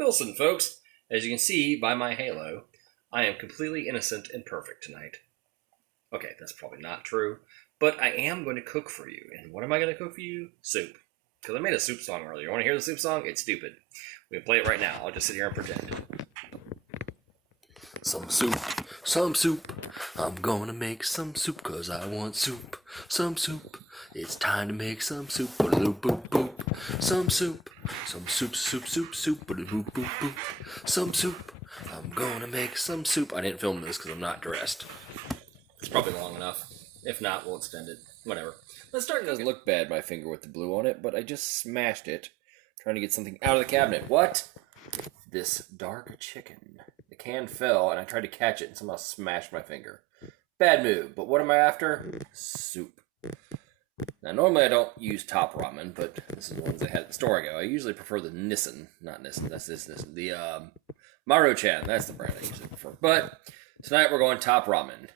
Wilson, folks. As you can see by my halo, I am completely innocent and perfect tonight. Okay, that's probably not true, but I am going to cook for you. And what am I going to cook for you? Soup. Because I made a soup song earlier. You want to hear the soup song? It's stupid. We can play it right now. I'll just sit here and pretend. Some soup, some soup. I'm gonna make some soup 'cause I want soup. Some soup. It's time to make some soup. Boop boop boop. Some soup. Some soup, soup, soup, soup. Boop boop boop. Some soup. I'm gonna make some soup. I didn't film this because I'm not dressed. It's probably long enough. If not, we'll extend it. Whatever. Let's start. It doesn't look bad, my finger with the blue on it, but I just smashed it trying to get something out of the cabinet. What? This dark chicken. The can fell, and I tried to catch it and somehow smashed my finger. Bad move, but what am I after? Soup. Now, normally I don't use top ramen, but this is the ones they had at the store I go. I usually prefer the Nissan. Not Nissan, that's this Nissan. The Maruchan, that's the brand I usually prefer. But tonight we're going top ramen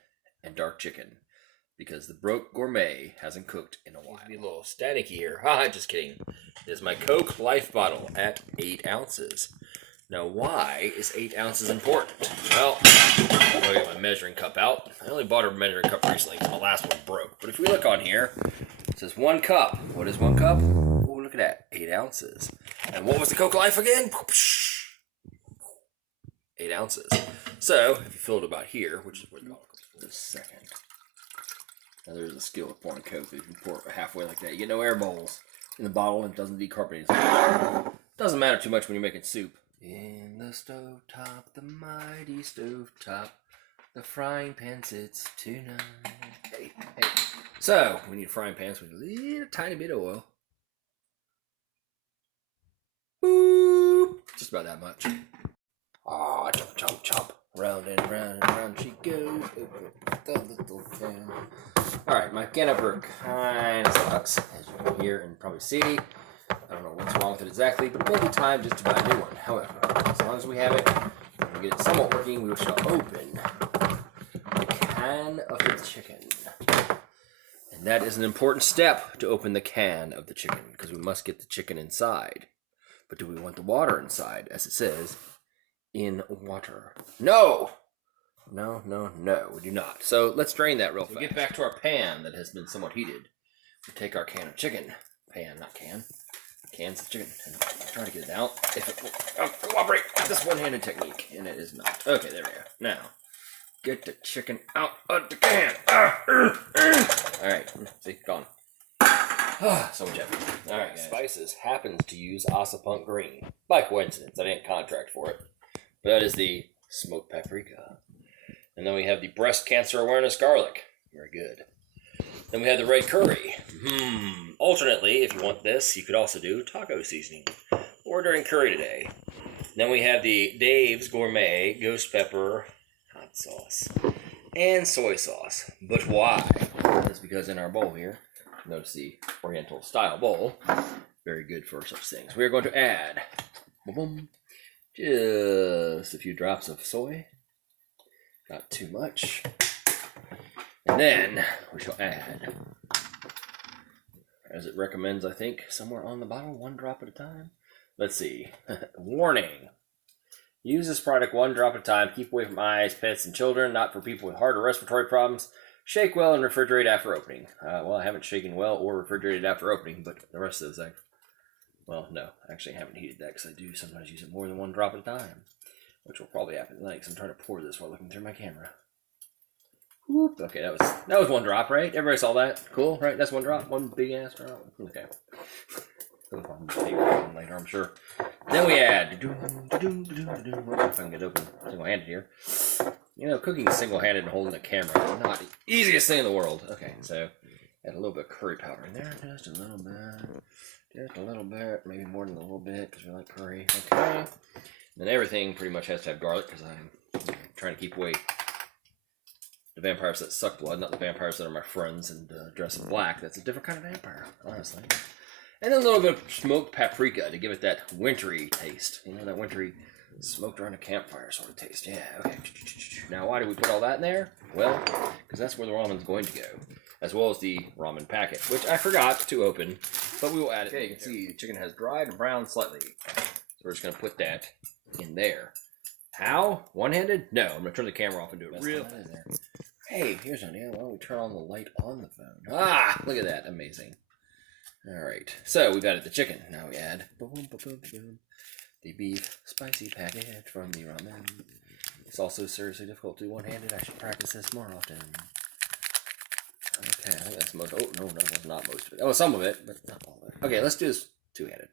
and dark chicken because the broke gourmet hasn't cooked in a while. Be a little staticky here. Haha, just kidding. It is my Coke Life bottle at 8 ounces. Now, why is 8 ounces important? Well, I'll get my measuring cup out. I only bought a measuring cup recently because my last one broke. But if we look on here, it says 1 cup. What is 1 cup? Oh, look at that. 8 ounces. And what was the Coke Life again? 8 ounces. So, if you fill it about here, which is where the bottle goes for a second. Now, there's a skill of pouring Coke. If you can pour it halfway like that, you get no air bubbles in the bottle and it doesn't decarbonate. Doesn't matter too much when you're making soup. In the stovetop, the mighty stovetop, the frying pan sits tonight. Hey, hey. So, we need frying pans with a little tiny bit of oil. Boop! Just about that much. Ah, chomp, chomp, chomp. Round and round and round she goes. Alright, my can opener kind of sucks, as you can hear and probably see. I don't know what's wrong with it exactly, but it may be time just to buy a new one. However, as long as we have it, and we get it somewhat working, we shall open the can of the chicken. And that is an important step to open the can of the chicken, because we must get the chicken inside. But do we want the water inside, as it says, in water? No! No, no, no, we do not. So let's drain that real fast. We get back to our pan that has been somewhat heated. We take our can of chicken. Pan, not can. Cans of chicken. And I'm trying to get it out. If it will cooperate with this one-handed technique. And it is not. Okay, there we go. Now, get the chicken out of the can. Alright, see, gone. So much effort. Alright, guys. Spices happens to use Asa-Punk green. By coincidence, I didn't contract for it. But that is the smoked paprika. And then we have the breast cancer awareness garlic. Very good. Then we have the red curry. Alternately, if you want this, you could also do taco seasoning. We're doing curry today. Then we have the Dave's Gourmet ghost pepper hot sauce and soy sauce. But why? That's because in our bowl here, notice the oriental style bowl, very good for such things. We are going to add just a few drops of soy. Not too much. And then we shall add, as it recommends, I think, somewhere on the bottle, 1 drop at a time. Let's see. Warning. Use this product 1 drop at a time. Keep away from eyes, pets, and children. Not for people with heart or respiratory problems. Shake well and refrigerate after opening. Well, I haven't shaken well or refrigerated after opening, but the rest of those, well, no. Actually, I haven't heated that because I do sometimes use it more than 1 drop at a time. Which will probably happen tonight because I'm trying to pour this while looking through my camera. Whoop. Okay, that was 1 drop, right? Everybody saw that? Cool, right? That's 1 drop? 1 big ass drop? Okay. I'll take one later, I'm sure. Then we add... If I can get open single-handed here. You know, cooking single-handed and holding the camera is not the easiest thing in the world. Okay, so add a little bit of curry powder in there. Just a little bit. Just a little bit. Maybe more than a little bit because we like curry. Okay. Then everything pretty much has to have garlic because I'm trying to keep away the vampires that suck blood, not the vampires that are my friends and dress in black. That's a different kind of vampire, honestly. And then a little bit of smoked paprika to give it that wintry taste. You know, that wintry smoked around a campfire sort of taste. Yeah, okay. Now, why do we put all that in there? Well, because that's where the ramen's going to go. As well as the ramen packet, which I forgot to open, but we will add it. Okay, you can see the chicken has dried and browned slightly. So we're just going to put that in there. How? One-handed? No, I'm gonna turn the camera off and do it real. Hey, here's an idea. Why don't we turn on the light on the phone? Ah, look at that. Amazing. All right. So we've added the chicken. Now we add the beef spicy packet from the ramen. It's also seriously difficult to do one-handed. I should practice this more often. Okay, I think that's most. Oh, no, that's not most of it. Oh, some of it, but not all of it. Okay, let's do this two-handed.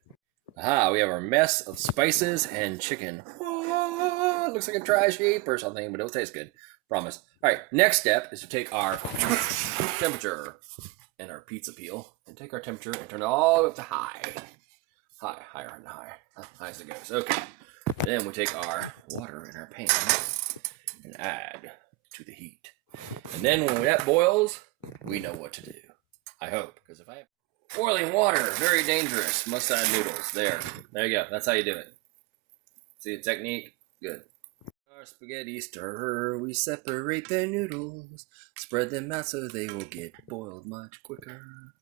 Aha, we have our mess of spices and chicken. Oh, it looks like a trash heap or something, but it'll taste good. Promise. All right, next step is to take our temperature and our pizza peel and take our temperature and turn it all the way up to high. Higher and higher. High as it goes. Okay. Then we take our water in our pan and add to the heat. And then when that boils, we know what to do. I hope. Because if I have boiling water, very dangerous. Must add noodles. There you go. That's how you do it. See the technique? Good. Our spaghetti stirrer, we separate the noodles, spread them out so they will get boiled much quicker.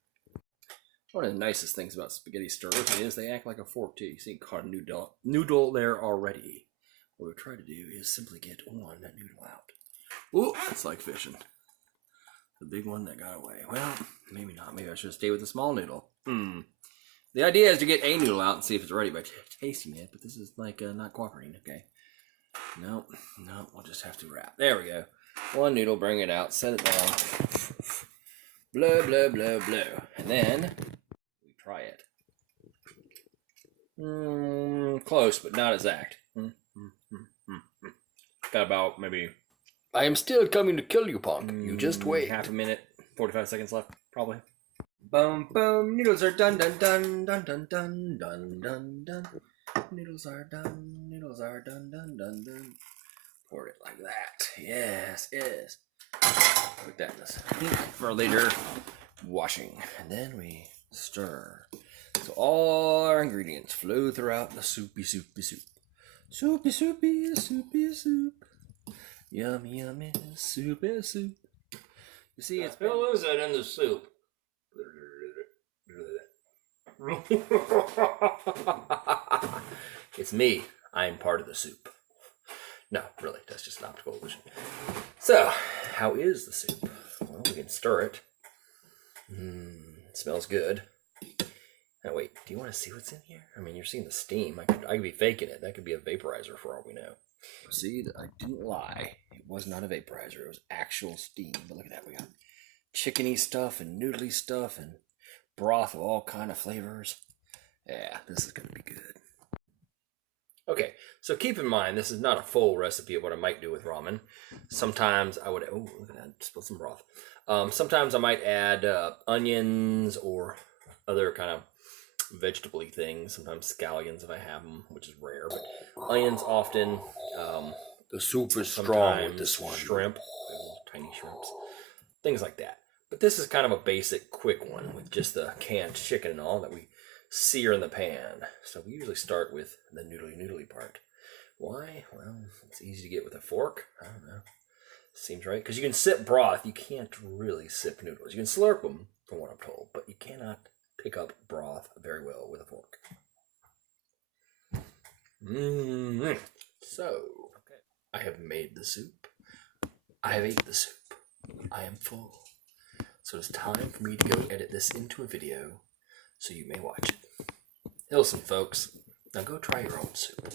One of the nicest things about spaghetti stirrers is they act like a fork too. You see, caught a noodle there already. What we try to do is simply get one noodle out. Ooh, it's like fishing. The big one that got away. Well, maybe not. Maybe I should stay with the small noodle. The idea is to get a noodle out and see if it's ready by tasting it, but this is like not cooperating. Okay. No, we'll just have to wrap. There we go. One noodle, bring it out, set it down. Blow, blow, blow, blow. And then we try it. Close, but not exact. Got about maybe. I am still coming to kill you, Punk. You just wait. Half a minute, 45 seconds left, probably. Boom, boom. Noodles are done, done, done, done, done, done, done, done, done. Noodles are done. Noodles are done, done, done, done. Pour it like that. Yes. Put that in this for later washing. And then we stir. So all our ingredients flow throughout the soupy soup. Soupy soup. Yummy soupy soup. You see, it's Who is it in the soup? It's me. I'm part of the soup. No, really, that's just an optical illusion. So, how is the soup? Well, we can stir it. It smells good. Now, wait, do you want to see what's in here? I mean, you're seeing the steam. I could be faking it. That could be a vaporizer for all we know. See, I didn't lie. It was not a vaporizer. It was actual steam. But look at that. We got chickeny stuff and noodly stuff and broth of all kind of flavors. Yeah, this is going to be good. Okay, so keep in mind, this is not a full recipe of what I might do with ramen. Sometimes I would, oh, look at that, spilled some broth. Sometimes I might add onions or other kind of vegetable-y things. Sometimes scallions if I have them, which is rare, but onions often. The soup is strong with this one. Shrimp, tiny shrimps, things like that. But this is kind of a basic, quick one with just the canned chicken and all that we sear in the pan. So we usually start with the noodly part. Why? Well, it's easy to get with a fork. I don't know. Seems right. Because you can sip broth. You can't really sip noodles. You can slurp them, from what I'm told, but you cannot pick up broth very well with a fork. So, okay. I have made the soup. I have ate the soup. I am full. So it's time for me to go edit this into a video so you may watch it. Listen, folks, now go try your own soup.